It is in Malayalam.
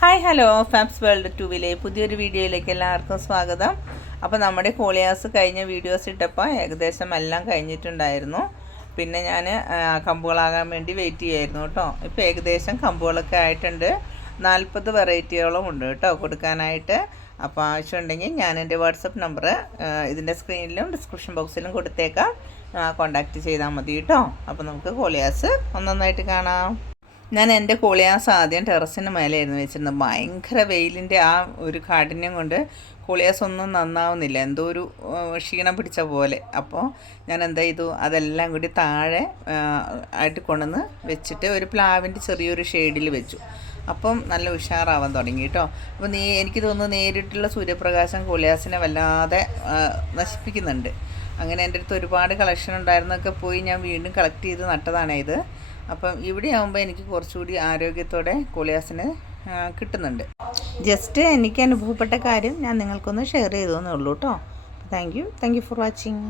ഹായ് ഹലോ ഫാബ്സ് വേൾഡ് ടൂവിലെ പുതിയൊരു വീഡിയോയിലേക്ക് എല്ലാവർക്കും സ്വാഗതം. അപ്പോൾ നമ്മുടെ കോളിയാസ് കഴിഞ്ഞ വീഡിയോസ് ഇട്ടപ്പോൾ ഏകദേശം എല്ലാം കഴിഞ്ഞിട്ടുണ്ടായിരുന്നു. പിന്നെ ഞാൻ കമ്പുകളാകാൻ വേണ്ടി വെയിറ്റ് ചെയ്യായിരുന്നു കേട്ടോ. ഇപ്പോൾ ഏകദേശം കമ്പുകളൊക്കെ ആയിട്ടുണ്ട്. 40 വെറൈറ്റിയോളം ഉണ്ട് കേട്ടോ കൊടുക്കാനായിട്ട്. അപ്പോൾ ആവശ്യമുണ്ടെങ്കിൽ ഞാൻ എൻ്റെ വാട്സപ്പ് നമ്പർ ഇതിൻ്റെ സ്ക്രീനിലും ഡിസ്ക്രിപ്ഷൻ ബോക്സിലും കൊടുത്തേക്കാം. കോൺടാക്റ്റ് ചെയ്താൽ മതി കേട്ടോ. അപ്പോൾ നമുക്ക് കോളിയാസ് ഒന്നൊന്നായിട്ട് കാണാം. ഞാൻ എൻ്റെ കോളിയാസ് ആദ്യം ടെറസിന് മേലെയായിരുന്നു വെച്ചിരുന്നത്. ഭയങ്കര വെയിലിൻ്റെ ആ ഒരു കാഠിന്യം കൊണ്ട് കോളിയാസ് ഒന്നും നന്നാവുന്നില്ല, എന്തോ ഒരു ക്ഷീണം പിടിച്ച പോലെ. അപ്പോൾ ഞാൻ എന്താ ചെയ്തു, അതെല്ലാം കൂടി താഴെ ആയിട്ട് കൊണ്ടുവന്ന് വെച്ചിട്ട് ഒരു പ്ലാവിൻ്റെ ചെറിയൊരു ഷെയ്ഡിൽ വെച്ചു. അപ്പം നല്ല ഉഷാറാവാൻ തുടങ്ങി കേട്ടോ. അപ്പോൾ എനിക്ക് തോന്നുന്നു നേരിട്ടുള്ള സൂര്യപ്രകാശം കോളിയാസിനെ വല്ലാതെ നശിപ്പിക്കുന്നുണ്ട്. അങ്ങനെ എൻ്റെ അടുത്ത് ഒരുപാട് കളക്ഷൻ ഉണ്ടായിരുന്നൊക്കെ പോയി ഞാൻ വീണ്ടും കളക്ട് ചെയ്ത് നട്ടതാണ് ഇത്. അപ്പം ഇവിടെ ആകുമ്പോൾ എനിക്ക് കുറച്ചുകൂടി ആരോഗ്യത്തോടെ കോളിയാസിന് കിട്ടുന്നുണ്ട്. ജസ്റ്റ് എനിക്ക് അനുഭവപ്പെട്ട കാര്യം ഞാൻ നിങ്ങൾക്കൊന്ന് ഷെയർ ചെയ്തതെന്നേ ഉള്ളൂ കേട്ടോ. Thank you for watching.